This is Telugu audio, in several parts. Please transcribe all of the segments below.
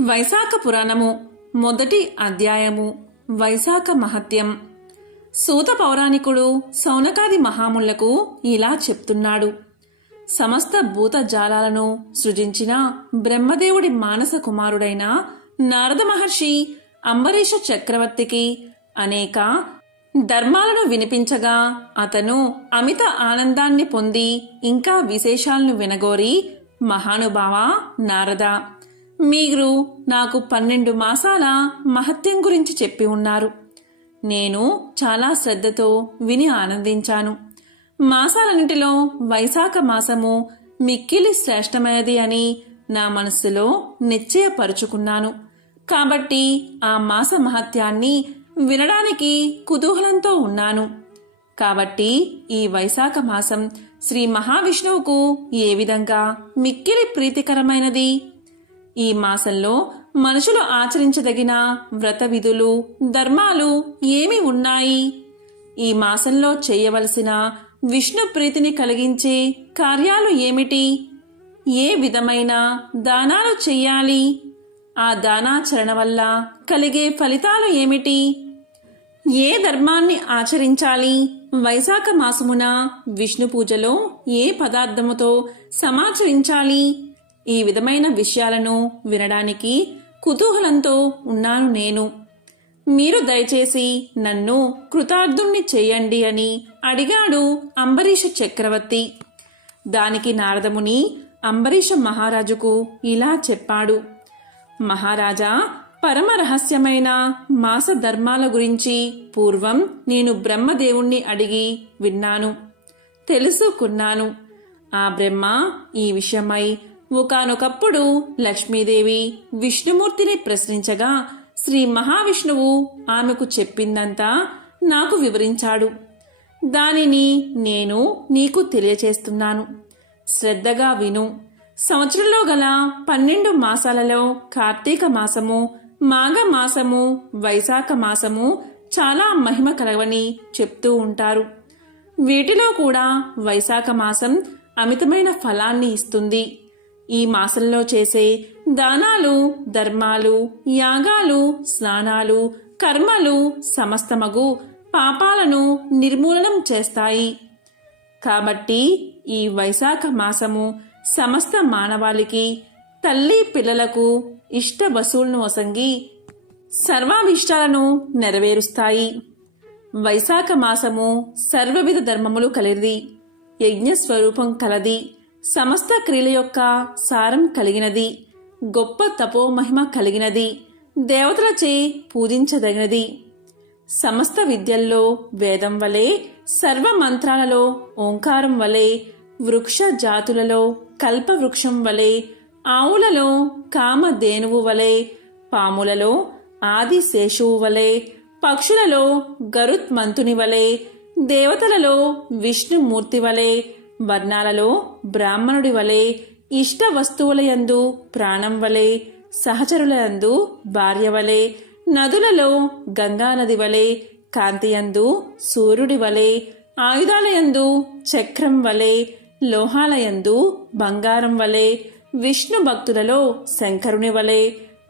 వైశాఖ పురాణము మొదటి అధ్యాయము వైశాఖ మహత్యం. సూత పౌరాణికుడు సౌనకాది మహాములకు ఇలా చెప్తున్నాడు. సమస్త భూత జాలాలను సృజించిన బ్రహ్మదేవుడి మానస కుమారుడైన నారద మహర్షి అంబరీష చక్రవర్తికి అనేక ధర్మాలను వినిపించగా అతను అమిత ఆనందాన్ని పొంది ఇంకా విశేషాలను వినగోరి మహానుభావ నారద. మీరు నాకు పన్నెండు మాసాల మహత్యం గురించి చెప్పి ఉన్నారు. నేను చాలా శ్రద్ధతో విని ఆనందించాను. మాసాలన్నింటిలో వైశాఖ మాసము మిక్కిలి శ్రేష్టమైనది అని నా మనస్సులో నిశ్చయపరుచుకున్నాను. కాబట్టి ఆ మాస మహత్యాన్ని వినడానికి కుతూహలంతో ఉన్నాను. కాబట్టి ఈ వైశాఖ మాసం శ్రీ మహావిష్ణువుకు ఏ విధంగా మిక్కిలి ప్రీతికరమైనది ఈ మాసంలో మనుషులు ఆచరించదగిన వ్రత విధులు ధర్మాలు ఏమి ఉన్నాయి? ఈ మాసంలో చేయవలసిన విష్ణు ప్రీతిని కలిగించే కార్యాలు ఏమిటి? ఏ విధమైన దానాలు చెయ్యాలి ఆ దానాచరణ వల్ల కలిగే ఫలితాలు ఏమిటి? ఏ ధర్మాన్ని ఆచరించాలి? వైశాఖ మాసమున విష్ణు పూజలో ఏ పదార్థముతో సమాచరించాలి? ఈ విధమైన విషయాలను వినడానికి కుతూహలంతో ఉన్నాను నేను. మీరు దయచేసి నన్ను కృతార్థుణ్ణి చేయండి అని అడిగాడు అంబరీష చక్రవర్తి. దానికి నారదముని అంబరీష మహారాజుకు ఇలా చెప్పాడు. మహారాజా పరమ రహస్యమైన మాస ధర్మాల గురించి పూర్వం నేను బ్రహ్మదేవుణ్ణి అడిగి విన్నాను తెలుసుకున్నాను. ఆ బ్రహ్మ ఈ విషయమై ఒకానొకప్పుడు లక్ష్మీదేవి విష్ణుమూర్తిని ప్రశ్నించగా శ్రీ మహావిష్ణువు ఆమెకు చెప్పిందంతా నాకు వివరించాడు. దానిని నేను నీకు తెలియచేస్తున్నాను. శ్రద్ధగా విను. సంవత్సరంలో గల పన్నెండు మాసాలలో కార్తీక మాసము మాఘ మాసము వైశాఖ మాసము చాలా మహిమ కలవని చెప్తూ ఉంటారు. వీటిలో కూడా వైశాఖ మాసం అమితమైన ఫలాన్ని ఇస్తుంది. ఈ మాసంలో చేసే దానాలు ధర్మాలు యాగాలు స్నానాలు కర్మలు సమస్తమగు పాపాలను నిర్మూలనం చేస్తాయి. కాబట్టి ఈ వైశాఖ మాసము సమస్త మానవాళికి తల్లి పిల్లలకు ఇష్ట వసూలను వసంగి సర్వాభిష్టాలను నెరవేరుస్తాయి. వైశాఖ మాసము సర్వవిధ ధర్మములు కలిది యజ్ఞ స్వరూపం కలది. సమస్త క్రియల యొక్క సారం కలిగినది గొప్ప తపోమహిమ కలిగినది దేవతలచే పూజించదగినది. సమస్త విద్యల్లో వేదం వలె సర్వ మంత్రాలలో ఓంకారం వలె వృక్ష జాతులలో కల్పవృక్షం వలె ఆవులలో కామధేనువు వలె పాములలో ఆదిశేషువు వలె పక్షులలో గరుత్మంతుని వలె దేవతలలో విష్ణుమూర్తి వలె వర్ణాలలో బ్రాహ్మణుడి వలె ఇష్ట వస్తువులయందు ప్రాణం వలె సహచరులయందు భార్య వలె నదులలో గంగానది వలె కాంతియందు సూర్యుడి వలె ఆయుధాలయందు చక్రం వలె లోహాలయందు బంగారం వలె విష్ణు భక్తులలో శంకరుని వలె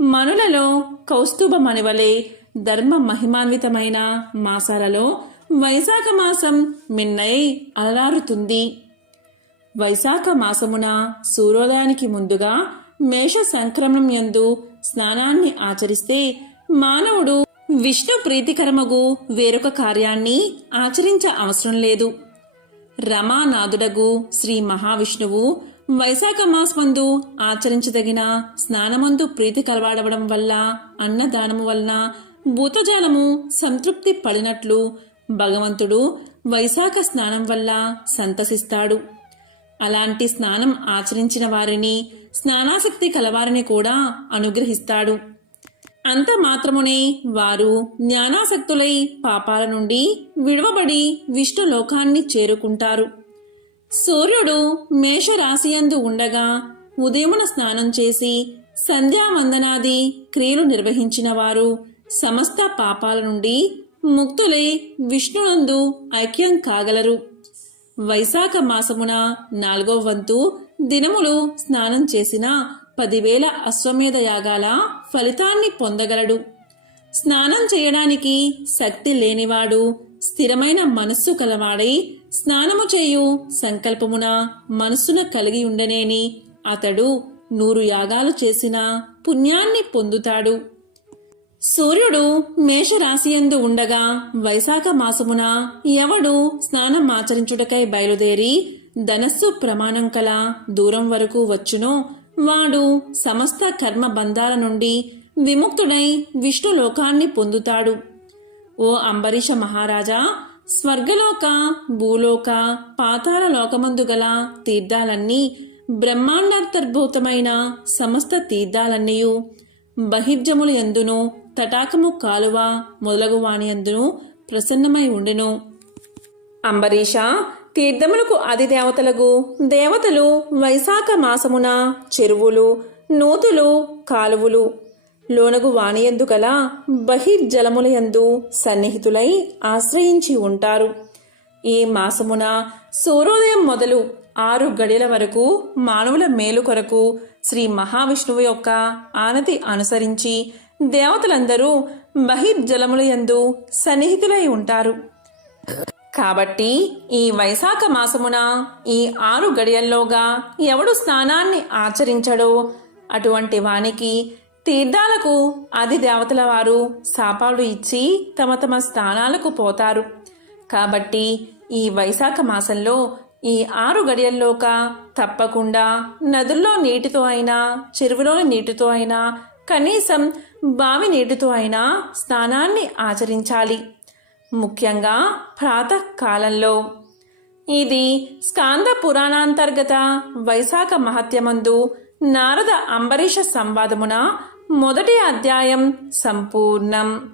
మనులలో కౌస్తుభమణి వలె ధర్మ మహిమాన్వితమైన మాసాలలో వైశాఖ మాసం మిన్నై అలరారుతుంది. వైశాఖ మాసమున సూర్యోదయానికి ముందుగా మేష సంక్రమణం యందు స్నానాన్ని ఆచరిస్తే మానవుడు విష్ణు ప్రీతికరమగు వేరొక కార్యాన్ని ఆచరించ అవసరం లేదు. రమానాథుడగు శ్రీ మహావిష్ణువు వైశాఖ మాసమందు ఆచరించదగిన స్నానమందు ప్రీతి కలవాడవడం వల్ల అన్నదానము వలన భూతజాలము సంతృప్తి పడినట్లు భగవంతుడు వైశాఖ స్నానం వల్ల సంతసిస్తాడు. అలాంటి స్నానం ఆచరించిన వారిని స్నానాసక్తి కలవారిని కూడా అనుగ్రహిస్తాడు. అంత మాత్రమునే వారు జ్ఞానాసక్తులై పాపాల నుండి విడవబడి విష్ణు లోకాన్ని చేరుకుంటారు. సూర్యుడు మేషరాశియందు ఉండగా ఉదయమున స్నానం చేసి సంధ్యావందనాది క్రియలు నిర్వహించిన వారు సమస్త పాపాల నుండి ముక్తులై విష్ణునందు ఐక్యం కాగలరు. వైశాఖ మాసమున నాలుగో వంతు దినములు స్నానం చేసిన పదివేల అశ్వమేధ యాగాల ఫలితాన్ని పొందగలడు. స్నానం చేయడానికి శక్తి లేనివాడు స్థిరమైన మనస్సు కలవాడై స్నానము చేయు సంకల్పమున మనస్సున కలిగి ఉండనేని. అతడు నూరు యాగాలు చేసిన పుణ్యాన్ని పొందుతాడు. సూర్యుడు మేషరాశియందు ఉండగా వైశాఖ మాసమున ఎవడు స్నానం ఆచరించుటకై బయలుదేరి ధనస్సు ప్రమాణం కల దూరం వరకు వచ్చునో వాడు సమస్త కర్మ బంధాల నుండి విముక్తుడై విష్ణు లోకాన్ని పొందుతాడు. ఓ అంబరీష మహారాజా స్వర్గలోక భూలోక పాతాల లోకమందు గల తీర్థాలన్నీ బ్రహ్మాండాంతర్భూతమైన సమస్త తీర్థాలన్నీయు బహిర్జములు ఎందును తటాకము కాలువ మొదలగు వాణి ఎందును ప్రసన్నమై ఉండెను. అంబరీష తీర్థములకు అధిదేవతలకు దేవతలు వైశాఖ మాసమున చెరువులు నూతులు కాలువలు లోనగు వాణియందు గల బహిర్జలములయందు సన్నిహితులై ఆశ్రయించి ఉంటారు. ఈ మాసమున సూర్యోదయం మొదలు ఆరు గడియల వరకు మానవుల మేలు కొరకు శ్రీ మహావిష్ణువు యొక్క ఆనతి అనుసరించి దేవతలందరూ బహిర్జలములయందు సన్నిహితులై ఉంటారు. కాబట్టి ఈ వైశాఖ మాసమున ఈ ఆరు గడియల్లోగా ఎవడు స్నానాన్ని ఆచరించడో అటువంటి వానికి తీర్థాలకు ఆది దేవతల వారు శాపాలు ఇచ్చి తమ తమ స్థానాలకు పోతారు. కాబట్టి ఈ వైశాఖ మాసంలో ఈ ఆరు గడియల్లోక తప్పకుండా నదుల్లో నీటితో అయినా చెరువులోని నీటితో అయినా కనీసం బావి నీటితో అయినా స్నానాన్ని ఆచరించాలి. ముఖ్యంగా ప్రాతకాలంలో. ఇది స్కాంద పురాణాంతర్గత వైశాఖ మహత్యమందు నారద అంబరీష సంవాదమున మొదటి అధ్యాయం సంపూర్ణం.